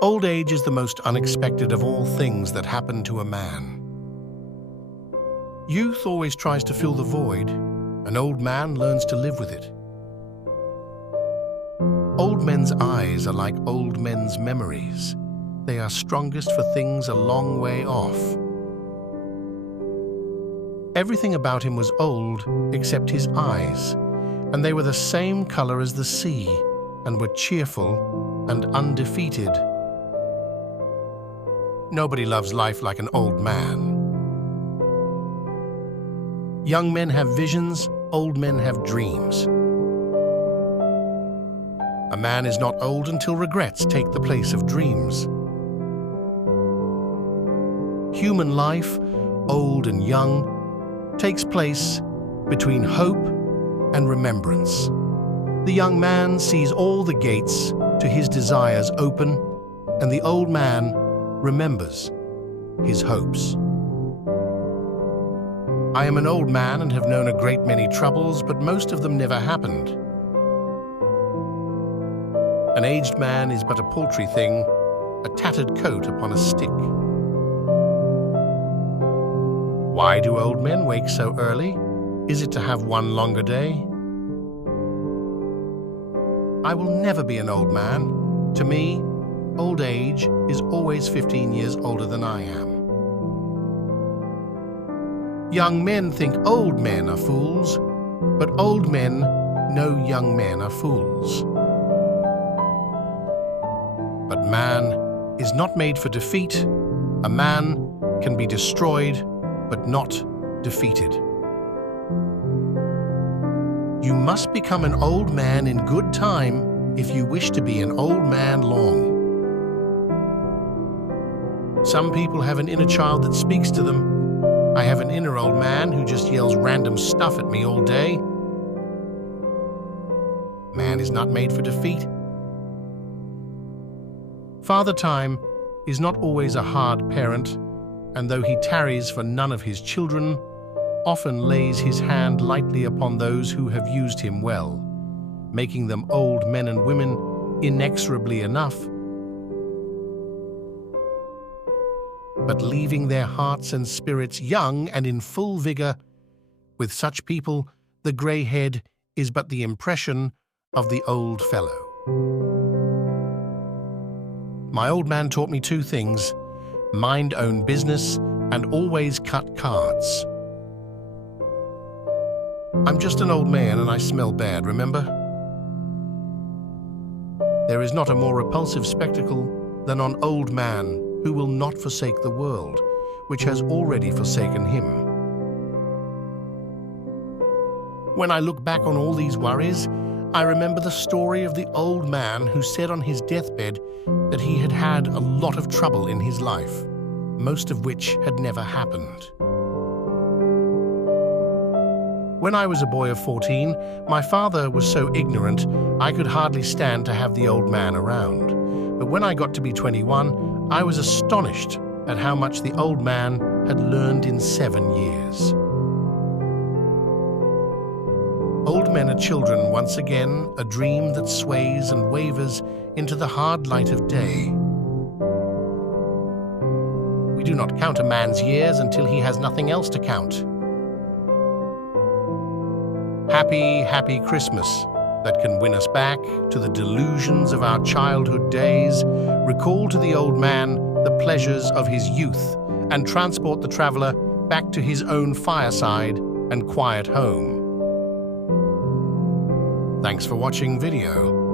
Old age is the most unexpected of all things that happen to a man. Youth always tries to fill the void. An old man learns to live with it. Old men's eyes are like old men's memories. They are strongest for things a long way off. Everything about him was old except his eyes, and they were the same color as the sea and were cheerful and undefeated. Nobody loves life like an old man. Young men have visions, old men have dreams. A man is not old until regrets take the place of dreams. Human life, old and young, takes place between hope and remembrance. The young man sees all the gates to his desires open, and the old man remembers his hopes. I am an old man and have known a great many troubles, but most of them never happened. An aged man is but a paltry thing, a tattered coat upon a stick. Why do old men wake so early? Is it to have one longer day? I will never be an old man. To me, old age is always 15 years older than I am. Young men think old men are fools, but old men know young men are fools. But man is not made for defeat. A man can be destroyed, but not defeated. You must become an old man in good time if you wish to be an old man long. Some people have an inner child that speaks to them. I have an inner old man who just yells random stuff at me all day. Man is not made for defeat. Father Time is not always a hard parent, and though he tarries for none of his children, often lays his hand lightly upon those who have used him well, making them old men and women inexorably enough, but leaving their hearts and spirits young and in full vigor. With such people, the grey head is but the impression of the old fellow. My old man taught me two things: mind own business and always cut cards. I'm just an old man and I smell bad, remember? There is not a more repulsive spectacle than an old man who will not forsake the world, which has already forsaken him. When I look back on all these worries, I remember the story of the old man who said on his deathbed that he had had a lot of trouble in his life, most of which had never happened. When I was a boy of 14, my father was so ignorant I could hardly stand to have the old man around. But when I got to be 21, I was astonished at how much the old man had learned in 7 years. Old men are children once again, a dream that sways and wavers into the hard light of day. We do not count a man's years until he has nothing else to count. Happy, happy Christmas that can win us back to the delusions of our childhood days, recall to the old man the pleasures of his youth, and transport the traveler back to his own fireside and quiet home. Thanks for watching video.